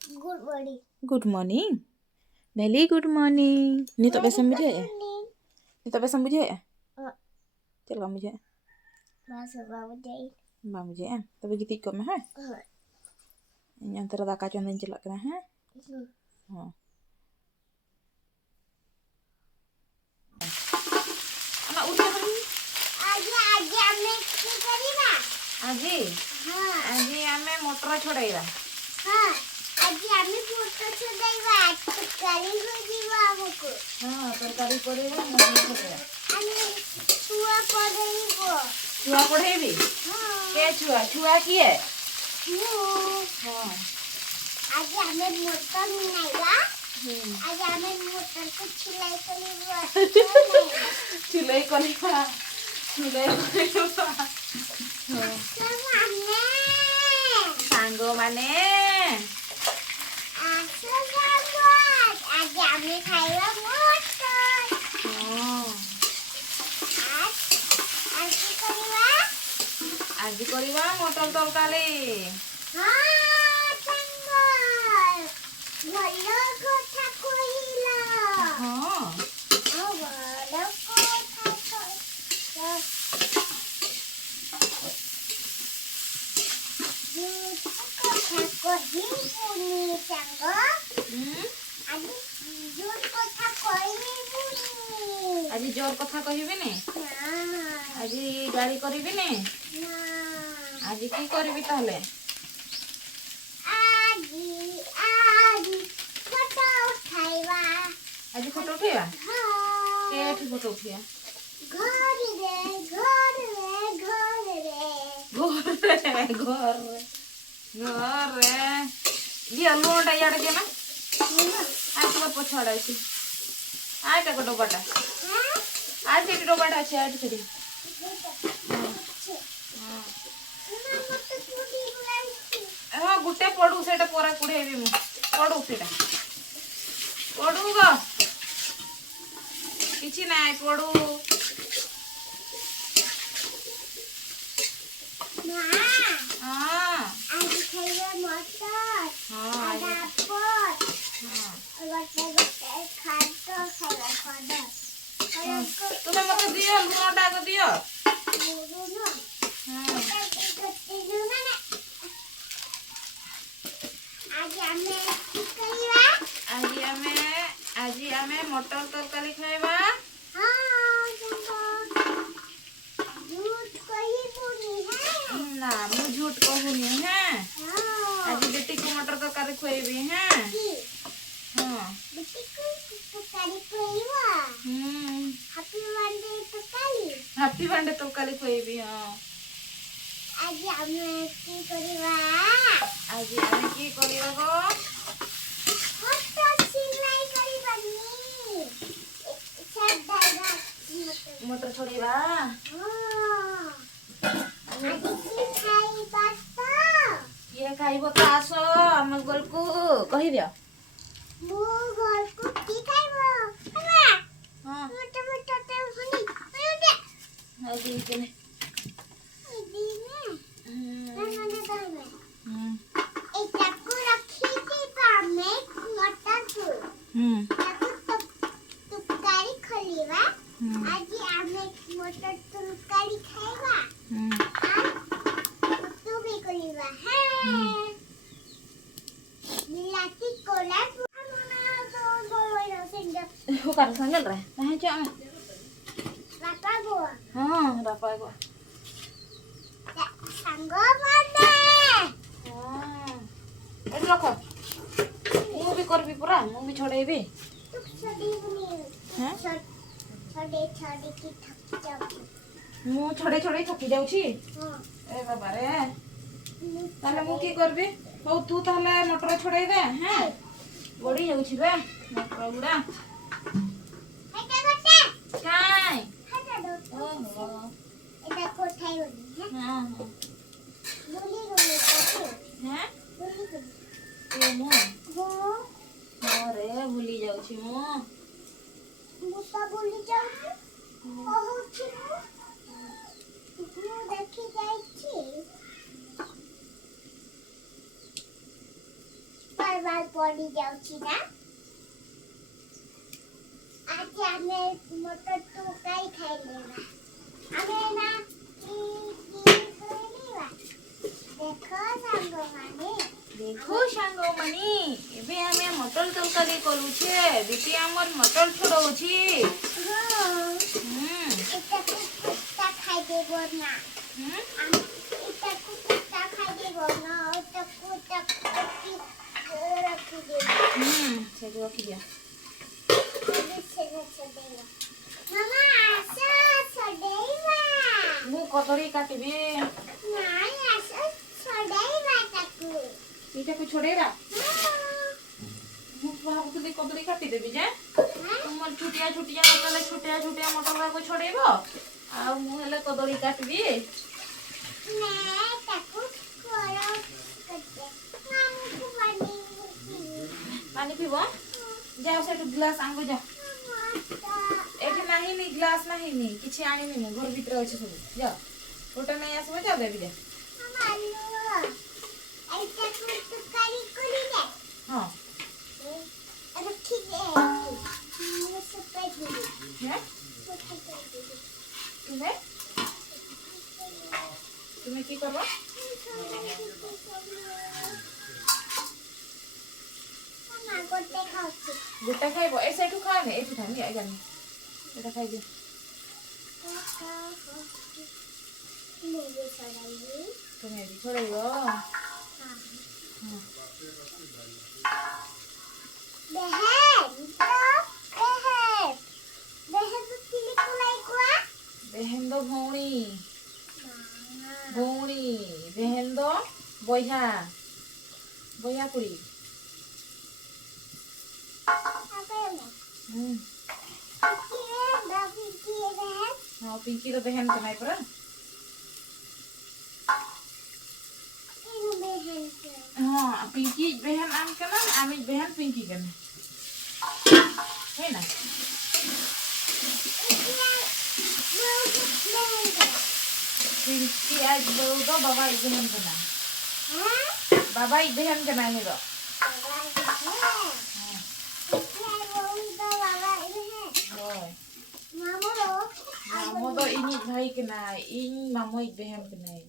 Good morning. Good morning. Very good morning. Ni tak biasa muda ya? Morning. Ni tak biasa muda ya? Oh. Cik kamu je. Masuk bawa jahit. Kamu je kan? Tapi kita ikut mah ha? Yang antara kacau dan jelak kena ha? Ha. Anak udah kan? Aji ame की करी ना? Aji. हाँ. Aji ame motor छोड़ेगा. हाँ. aji ame photo छोड़ेगा. करी हो जीवा हमको. हाँ, तरकारी पड़ेगा मोटर छोड़ेगा. अने छुआ पड़ेगा. छुआ पढ़ेगी? हाँ. क्या छुआ? छुआ की है? हाँ. aji ame मोटर मिलाएगा. aji ame मोटर को छिलाई करेगा. Chulai करेगा. Chulai करेगा. सांगो माने aji ame खाएगा मोटर. aji करेगा. ଆଜି କରିବା ମଟର ତରକାରୀ। ଭଲ କଥା କହିଲ। ହଁ ଭଲ କଥା କହିଲ। କଥା କହିବୁନି ସାଙ୍ଗ। ଆଜି ଜୋର କଥା କହିବୁନି। ଆଜି ଜୋର କଥା କହିବିନି? ଆଜି ଗାଳି କରିବିନି? ଆଜି କି କରିବି ତାହେଲେ? ଫଟୋ ଉଠାଇବା। ଆଜି ଫଟୋ ଉଠେଇବା? ହଁ। କେଠି ଫଟୋ ଉଠେଇବା? ଘରେ ଦିଅ ଲୁଣଟା ଇଆଡ଼େ ଦିଅ ନା। ଆସିବ ପଛଆଡ଼େ ଅଛି। ଆଇଟା ଗୋଟେ ଡବାଟା। ଆଇ ସେଠି ଡବାଟା ଅଛି ଆଇଠି ସେଠି। ହଁ ଗୋଟେ ପଡୁ ସେଇଟା ପରା କୁଢେଇବି ମୁଁ। ପଡୁ ସେଇଟା ପଡୁ ଗ କିଛି ନାହିଁ ପଡୁ। ତୁମେ ମତେ ଦିଅ ଲୁଣଟା ଆଗ ଦିଅ। ଆଜି ଆମେ ମଟର ତରକାରୀ ଖାଇବା। ନା ମୁଁ ଝୁଟ କହୁନି ହେଁ। ଆଜି ବେଟିକୁ ମଟର ତରକାରୀ ଖୁଆଇବି ହେଁ। ହଁ ହାପି ବାର୍ଥଡେ ତରକାରୀ ଖୁଆଇବି। ହଁ ଆଜି ଆମେ କି କରିବା? ଆଜି ଆମେ କି କରିବା ଗୋ? ମଟର ଛଡେଇବା। କିଏ ଖାଇବ ତ ଆସ ଆମ ଘରକୁ କହିଦିଅ। ଆଜି ଆମେ ମଟର ତରକାରୀ ଖାଇବା। ତୁ ବି କରିବା। ବିଲାତି କୋଲା Bukan sandal re, nah aja ah. ବାପା ଗୋ Rapa gua. ସାଙ୍ଗ ମାନେ ଏଠି ରଖ। ମୁଁ ବି କରିବି ପୁରା, ମୁଁ ବି ଛଡେଇବି। ତୁ ଛଡେଇବୁନି। ହଁ ଛଡେଇକି ଥକି ଯାଉଛି। ମୁଁ ଛଡେଇ ଥକି ଯାଉଛି। ଏ ବାବା ରେ, ତାହେଲେ ମୁଁ କି କରିବି? ହଉ ତୁ ତାହେଲେ ମଟର ଛଡେଇ ଦେ। ହଁ ଗଡି ଯାଉଛି ବେ ମଟର ଗୁଡା। କାଇଁ ଓହୋ এটা কোথায় বলি? হ্যাঁ বলি বলি হ্যাঁ বলি বলি ମୁଁ রে ভুলি যাଉଛି ମୁଁ। বুটা বলি যাଉଛି କହୁଛି ମୁଁ ଦେଖି ଯାଇଛି। बार पड़ी जाउची ना आज हमें मटर तो काई खाई लेवा हमें ना की खाइलेवा देखो सांगमणि एबे हमें मटर तरकारी करूछे दीदी हमर मटर छोड़ौछि इटा कुत्ता खाई देबो ना इटा कुत्ता खाई देबो ना इटा कुत्ता रखी देबो सेगो रखी दिया मामा आशा सदैवा मु कदली काटिबे नाई आशा सदैवा ताकू इटा को छोड़ेरा मु भाबुतली कदली काटी देबी जे तुमर छुटिया छुटिया मतलब छोटिया छोटिया मटर को छोड़ेबो आ मु हेले कदली काटबी ना ताकू कोरो करते मामू को पानी पीबो जाओ से ग्लास आंगो जा एठी नाही नी ग्लास नाही नी किछि आनी नी घर भीतर अछि सब जा ओटा नहीं आसबो जा देबी दे हां रखी दे मुझे सब पे दे है तुम्हें की करबो गोटा खाइबो ऐसे एठु खा ने एठु खानी आइ जानी एटा खाइ दे तुम्हें भी छोड़ेबो हां बहन दो भौणी बहन दो बया कुड़ी हाँ पिंकी तो बहन के नहीं पर हाँ पिंकी बहन आम के ना आमी बहन पिंकी के ना है ना पिंकी आज बोल दो बाबा बहन के ना बाबा बहन के ना है दो मामो तो इनी भाई के ना इन मामो एक बहन के ना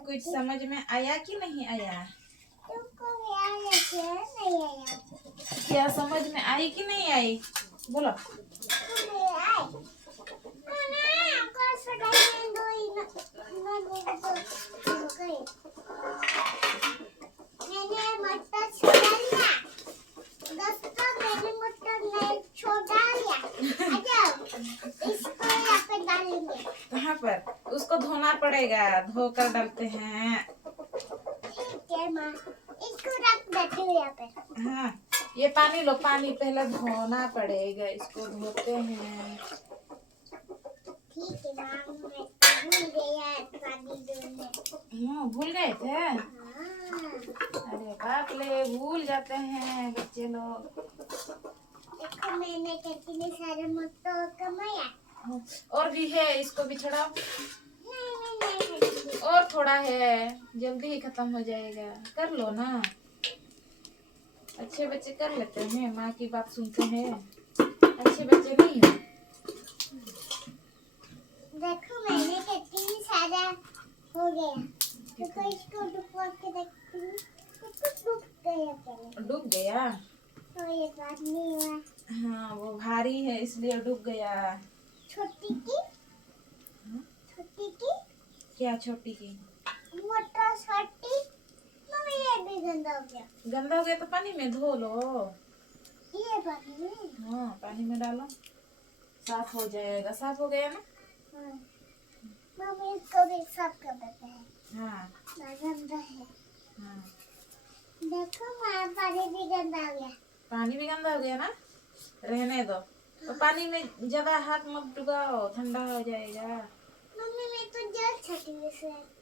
कुछ समझ में आया कि नहीं आया क्या समझ में आई कि नहीं आई बोलो कहाँ पर उसको धोना पड़ेगा धोकर डालते हैं इसको रख देते हैं यहाँ पे हाँ ये पानी लो पानी पहले धोना पड़ेगा इसको धोते हैं ठीक है मैम मैं भूल गया पानी धोने भूल गए थे हाँ। अरे बाप ले भूल जाते हैं बच्चे लोग देखो मैंने कितने सारे मटर कमाया और भी है इसको भी छोड़ाओ नहीं और थोड़ा है जल्दी ही खत्म हो जाएगा कर लो ना अच्छे बच्चे कर लेते हैं माँ की बात सुनते हैं अच्छे बच्चे नहीं है देखो मैंने कितनी सारा हो गया देखो इसको डुबा के देखती हूँ डूब गया पहले डूब गया तो ये बात नहीं हुआ हाँ वो भारी है इसलिए डूब गया छोटी की क्या छोटी की मोटा छोटी मम्मी ये भी गंदा हो गया तो पानी में धो लो ये पानी में हाँ पानी में डालो साफ हो जाएगा साफ हो गया ना हाँ। मम्मी इसको भी साफ कर देते हैं हाँ गंदा है हाँ देखो माँ पानी भी गंदा हो गया ना रहने दो तो पानी में ज्यादा हाथ मत डुबाओ ठंडा हो जाएगा मम्मी मैं तो जल छटी से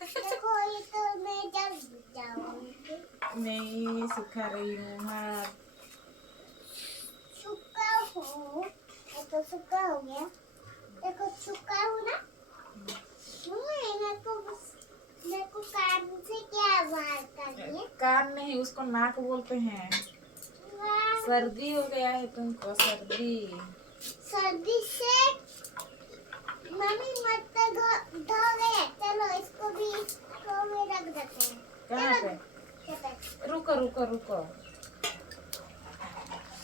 देखो ये तो मैं जल जाऊंगी नहीं सुखा रही हूँ हाथ सूखा हो ये तो सूखा हो गया देखो उसको नाक बोलते हैं। सर्दी हो गया है तुमको, सर्दी। सर्दी से मम्मी मत धो गए। चलो इसको भी इसको भी रख देते हैं। कहाँ पे? रुको रुको रुको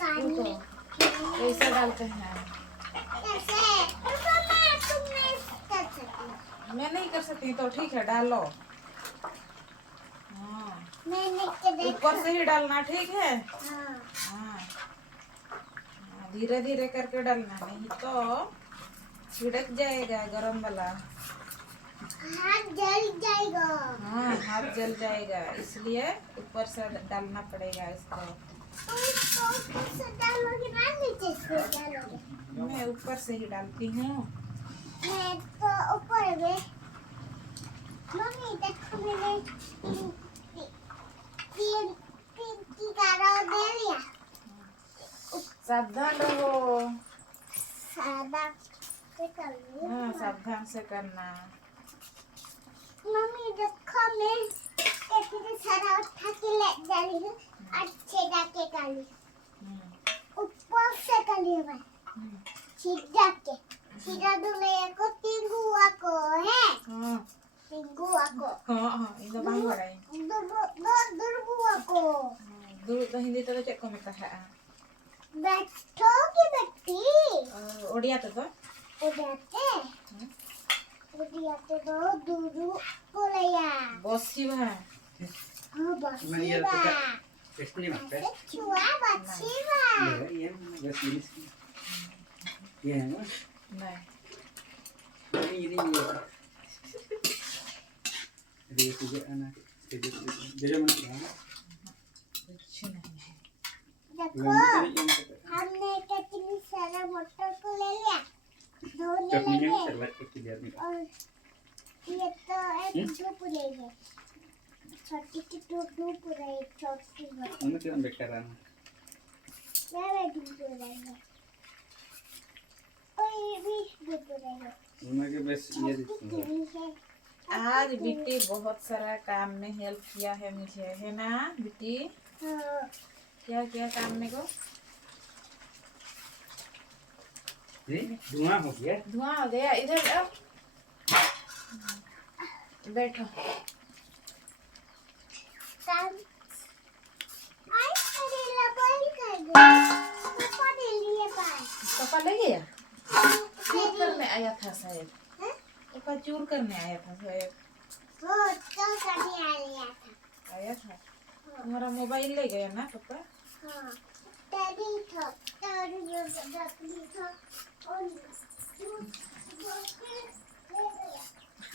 रुको, कैसे डालते हैं? कैसे? रुको तुम नहीं कर सकती। मैं नहीं कर सकती तो ठीक है, डालो। हाँ, मैंने के देखा। ऊपर से ही डालना, ठीक है? हाँ। हाँ, धीरे धीरे करके डालना, नहीं तो छिड़क जाएगा गरम वाला। हाथ जल जाएगा। हाँ, हाथ जल जाएगा, इसलिए ऊपर से डालना पड़ेगा इसको। ऊपर से डालोगे ना नीचे से डालोगे? मैं ऊपर से ही डालती हूँ। मैं तो ऊपर में। मम्मी देखो मैंने तीन की कारा दे लिया। सावधान रहो। सादा से कर लिया। हाँ, सावधान से करना। मम्मी देखो मैं इतने सारा उठा के ले जा रही हूँ। अच्छे जाके कर ली। ऊपर से कर ली मैं। सीधा के सीधा दुनिया को टिंगुआ को है। हाँ टिंगुआ को। हाँ हाँ, इधर बाहर बड़ाई। दुर्गुआ को। दूर तो हिंदी तो चेक को मिलता है। बैठो की बैठी। ओडिया तो उड़ाते बहुत दूर बोलया। बसी है। हाँ बस बा। Ini mas, छुआ बच्ची बा। iya, gas ini sih. Iya, mas. नहीं, Ini ya. Jadi juga anak, jadi mana ya? कुछ नहीं है। देखो हमने कितनी सारा मटर को ले लिया। धोने Chutney लगे salad kecil ya nih. और ये तो एक धूप रहेगी। छोटी की धूप रहेगी छोटी वाली। Ini kita ambil sekarang. मैं धूप रहेगी। और ये भी धूप रहेगी। Ini के बस ये छोटी दिखता है. है। आज बिट्टी बहुत सारा काम में हेल्प किया है मुझे, है ना बिट्टी? हाँ क्या किया काम में को? Ini धुआं हो गया. धुआं हो गया, इधर आओ। बैठो। काम आई करेला बंद कर दो। पापा ने लिए पाए। पापा ले गया? चूर करने आया था शायद। हैं? पापा चूर करने आया था शायद। वो तो करने आ लिया था। आया था। तुम्हारा मोबाइल ले गया ना पापा? हाँ डैडी था डैडी था और दूध बोलते ले गया।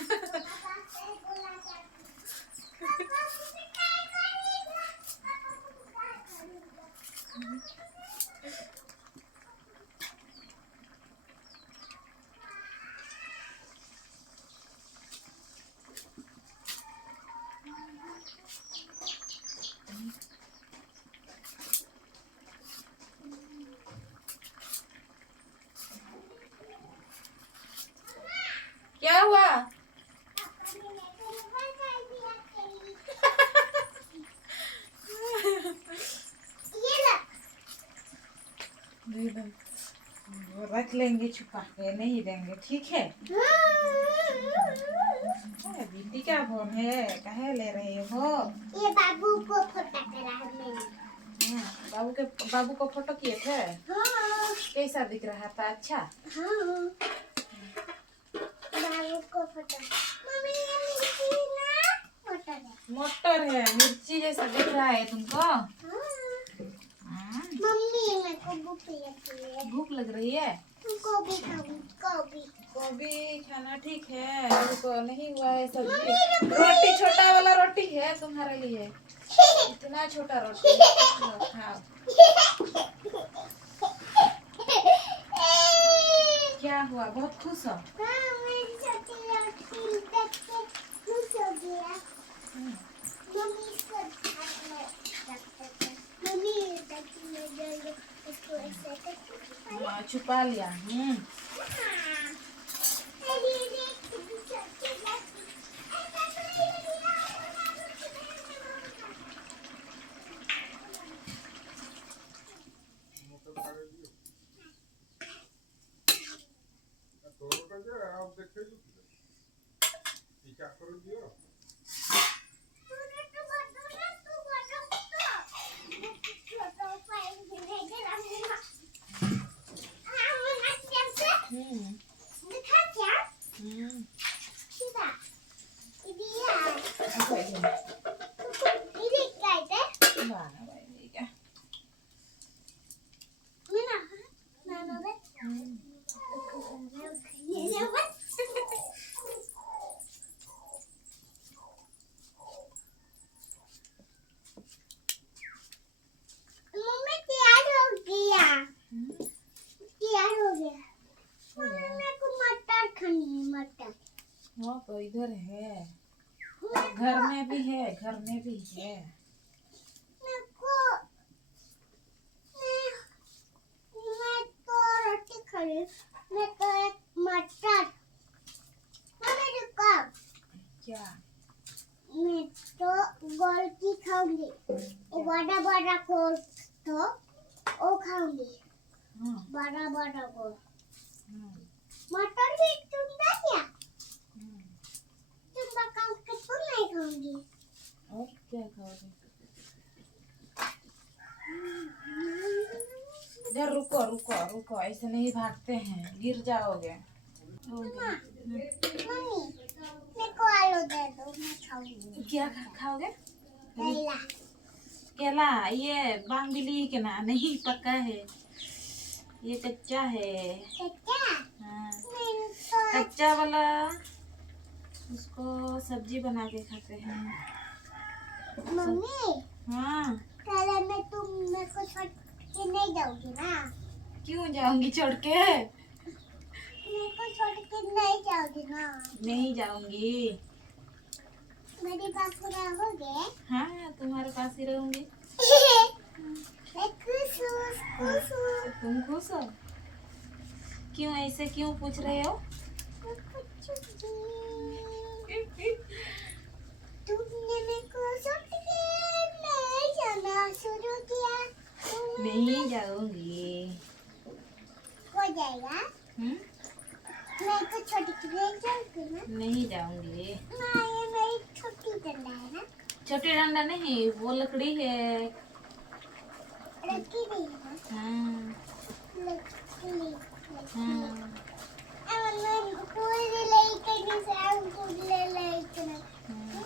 पापा से बोला जाती पापा मुझे क्या करेगा? पापा मुझे क्या करेगा? क्या हुआ? पापा ने मेरे को मोबाइल कर दिया तेरी। ये ला दे दो। वो रख लेंगे छुपा के, नहीं देंगे, ठीक है? अरे बिट्टी क्या फोन है, कहे ले रहे हो? ये बाबू को फोटा करा है मैंने। हाँ, बाबू को फोटो किए थे। हाँ कैसा दिख रहा था? अच्छा। हाँ बाबू को फोटा। मम्मी ये मिर्ची ना फोटा है। मटर है, मिर्ची जैसा दिख रहा है तुमको? हाँ हाँ, मम्मी मेरे को भूख लगी है। भूख लग रही है? गोभी खाऊं गोभी। गोभी खाना ठीक है, रुको, नहीं हुआ है सब्जी। रोटी, छोटा वाला रोटी है तुम्हारे लिए, इतना छोटा रोटी। लो, खाओ। क्या हुआ, बहुत खुश हो? हाँ मेरी छोटी रोटी देख के खुश हो गया। मम्मी इसको हाथ में रखते थे। मम्मी देखी मैं जल्दी इसको ऐसे करके हाँ, छुपा लिया। Apa ini? Ini kayak Mana bayi ka? mana? Mana bet? Ini apa? Mummy तैयार हो गया तैयार हो गया मम्मी मेरे को मटर खानी है मटर वो तो इधर है, घर में भी है, घर में भी है। मेरे को मैं तो रोटी खा रही हूँ मैं तो एक मटर मम्मी रुको क्या? मैं तो गोल की खाऊंगी वो बड़ा बड़ा गोल तो वो खाऊंगी हाँ, बड़ा बड़ा गोल हाँ, मटर भी तुम क्या हाँ। तुम पकाओ के तुम नहीं खाऊंगी और क्या खाओगे? इधर रुको रुको रुको, ऐसे नहीं भागते हैं, गिर जाओगे। मम्मी मेरे को आलू दे दो मैं खाऊंगी क्या खाओगे? केला केला? ये बांगली के ना नहीं पका है, ये कच्चा है। कच्चा हाँ, मैं तो कच्चा वाला उसको सब्जी बना के खाते हैं। मम्मी हाँ, पहले मैं तुम मेरे को छोड़ के नहीं जाओगी ना क्यों जाऊंगी छोड़ के? मेरे को छोड़ के नहीं जाओगी ना नहीं जाऊंगी। मेरे पास रहोगे हाँ, तुम्हारे पास ही रहूंगी। मैं खुश हूँ खुश हूँ तुम खुश हो? क्यों ऐसे क्यों पूछ रहे हो? मैं कुछ नहीं। तुमने मेरे को छोड़ के नहीं जाना शुरू किया नहीं जाऊंगी। हो जाएगा हम्म? मैं तो छोटी की नहीं जाऊंगी ना नहीं जाऊंगी। ना ये मेरी छोटी डंडा है ना छोटी डंडा नहीं, वो लकड़ी है। रखी नहीं है ना हाँ, लकड़ी हाँ। मैं पूरी लेके नहीं सारा पूरी लेके ना हाँ।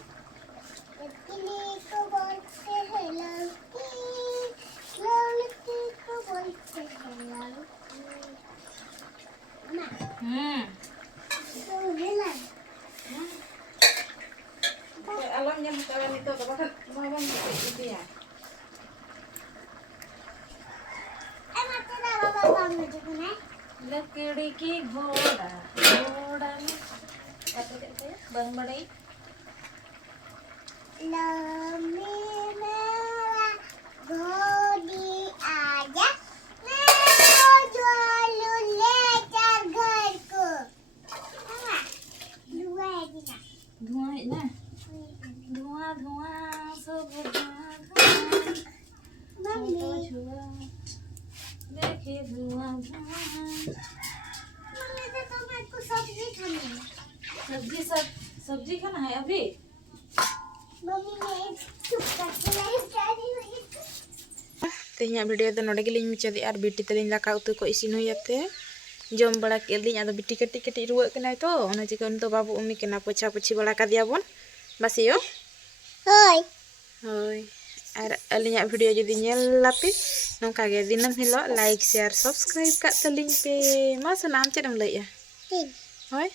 लकड़ी को बोलते हैं लड़की लड़की को बोलते हैं लड़की ना तो हिला Alam yang kawan itu bahkan mau itu ya. मैं तेरा बाबा बांग देखो ना लकड़ी की घोड़ा घोड़ा में apa कहते हैं बंग बड़ई लम्बी मेरा घोड़ी आजा मैं ज्वालू लेकर घर को हाँ धुआं है कि ना धुआं है ना धुआं धुआं सब धुआं धुआं मम्मी छुआ देखे धुआं धुआं मम्मी तो मेरे को सब्जी खानी है सब्जी खाना है अभी मम्मी मैं चुप करके नहीं जा रही हूँ तेहना वीडियो तो नोडे गेलिं मुचादी आर बिटी तलिं दाका उतु को इसिन हुयाते जम बड़ा केलिं आदो बिटी कटी कटी रुआ कनाय तो ओना चिकन तो बाबू उमी केना पोछा पोछी बड़ा कादिया बोन बासियो होय होय आर अलिया वीडियो जदि नेल लापे नोंका गे दिनम हिलो लाइक शेयर सब्सक्राइब का तलिं पे मा सनाम चेदम लइया तीन होय